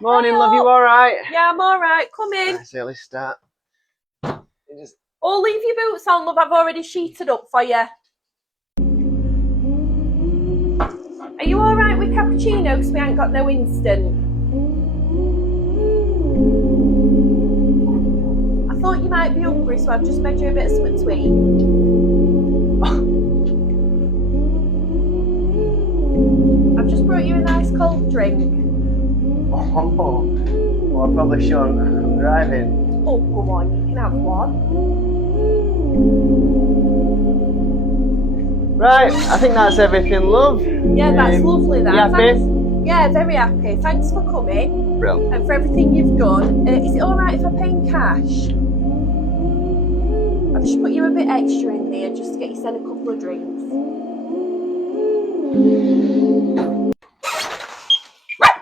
Morning, love, you alright? Yeah, I'm alright. Come in. Nice early start. Oh, leave your boots on, love. I've already sheeted up for you. Are you alright with cappuccino? Because we ain't got no instant. I thought you might be hungry, so I've just made you a bit of something to eat. I've just brought you a nice cold drink. Oh, well, I probably shouldn't. I'm driving. Oh, come on, you can have one. Right, I think that's everything, love. Yeah, that's lovely, that. You happy? Yeah, very happy. Thanks for coming. Brilliant. And for everything you've done. Is it alright if I pay in cash? I've just put you a bit extra in there just to get you sent a couple of drinks.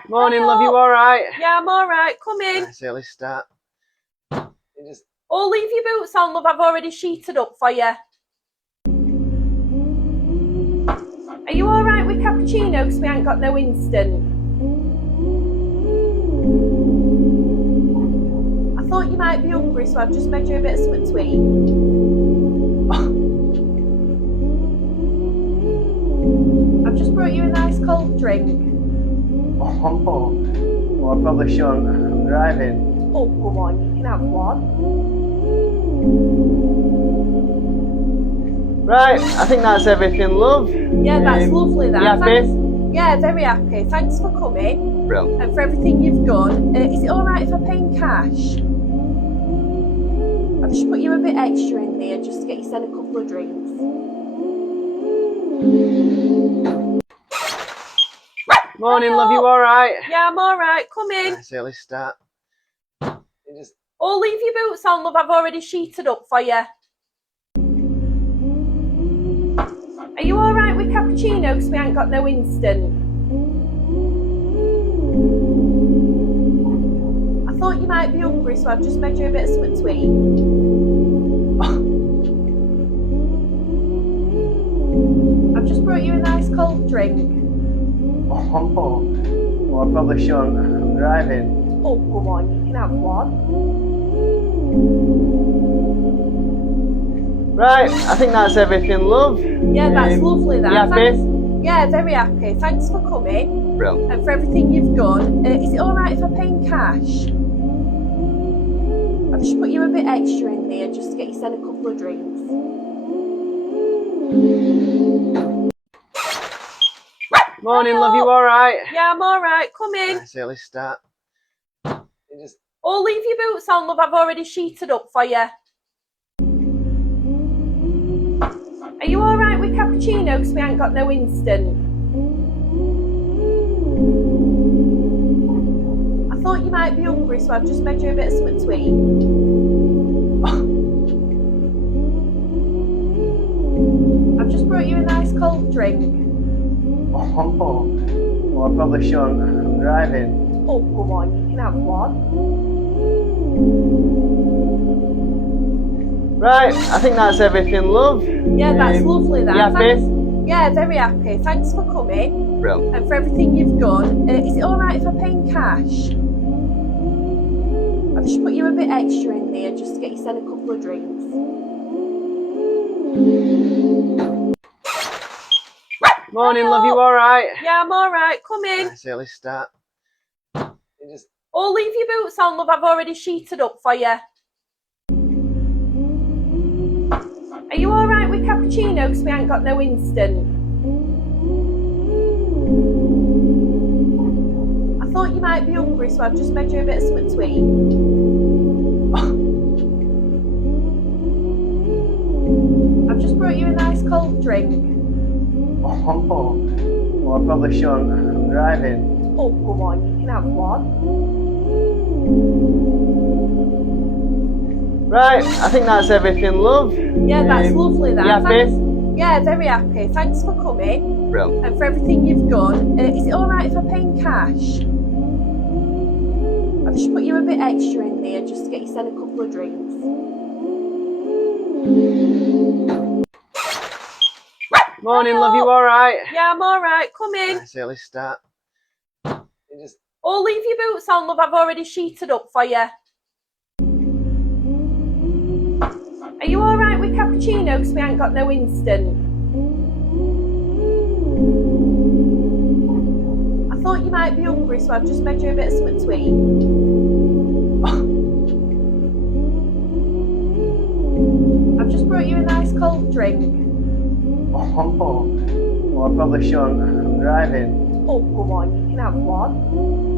Morning, love, you alright? Yeah, I'm alright. Come in. Nice early start. Oh, leave your boots on, love. I've already sheeted up for you. Are you alright with cappuccino? Because we ain't got no instant. I thought you might be hungry, so I've just made you a bit of something to eat. I've just brought you a nice cold drink. Oh, well, I probably shouldn't. I'm driving. Oh, come on, you can have one. Right, I think that's everything, love. Yeah, that's lovely, that. You happy? Yeah, very happy. Thanks for coming. Brilliant. And for everything you've done. Is it alright if I pay in cash? I've just put you a bit extra in there just to get you sent a couple of drinks. Morning, love, you alright? Yeah, I'm alright. Come in. Nice early start. Oh, leave your boots on, love. I've already sheeted up for you. Are you alright with cappuccino? Because we ain't got no instant. I thought you might be hungry, so I've just made you a bit of something to eat. I've just brought you a nice cold drink. Oh, well, I probably shouldn't. I'm driving. Oh, come on, you can have one. Right, I think that's everything, love. Yeah, that's lovely, that. You happy? Yeah, very happy. Thanks for coming. Brilliant. And for everything you've done. Is it alright if I pay in cash? I've just put you a bit extra in there just to get you sent a couple of drinks. Morning, love, you alright? Yeah, I'm alright. Come in. Nice early start. Oh, leave your boots on, love. I've already sheeted up for you. Are you alright with cappuccino? Because we ain't got no instant. I thought you might be hungry, so I've just made you a bit of something to eat. I've just brought you a nice cold drink. Oh, well, I probably shouldn't. I'm driving. Oh, come on, you can have one. Right, I think that's everything, love. Yeah, that's lovely, that. You happy? Yeah, very happy. Thanks for coming. Brilliant. And for everything you've done. Is it alright if I pay in cash? I've just put you a bit extra in there just to get you sent a couple of drinks. Morning, love, you alright? Yeah, I'm alright. Come in. Nice early start. Oh, leave your boots on, love. I've already sheeted up for you. Are you alright with cappuccino? Because we ain't got no instant. I thought you might be hungry, so I've just made you a bit of something to eat. I've just brought you a nice cold drink. Oh, well, I probably shouldn't. I'm driving. Oh, come on, you can have one. Right, I think that's everything, love. Yeah, that's lovely, that. You happy? Yeah, very happy. Thanks for coming. Brilliant. And for everything you've done. Is it alright if I pay in cash? I've just put you a bit extra in there just to get you sent a couple of drinks. Morning, love, you alright? Yeah, I'm alright. Come in. Nice early start. Oh, leave your boots on, love. I've already sheeted up for you. Are you alright with cappuccino? Because we ain't got no instant. I thought you might be hungry, so I've just made you a bit of something to eat. I've just brought you a nice cold drink. Oh, well, I probably shouldn't. I'm driving. Oh, come on, you can have one.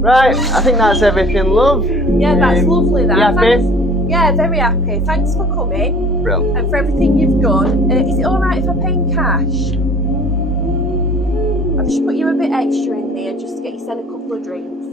Right, I think that's everything, love. Yeah, that's lovely. That. You happy? Thanks. Yeah, very happy. Thanks for coming. Brilliant. And for everything you've done. Is it alright if I pay in cash? I've just put you a bit extra in there just to get you sent a couple of drinks.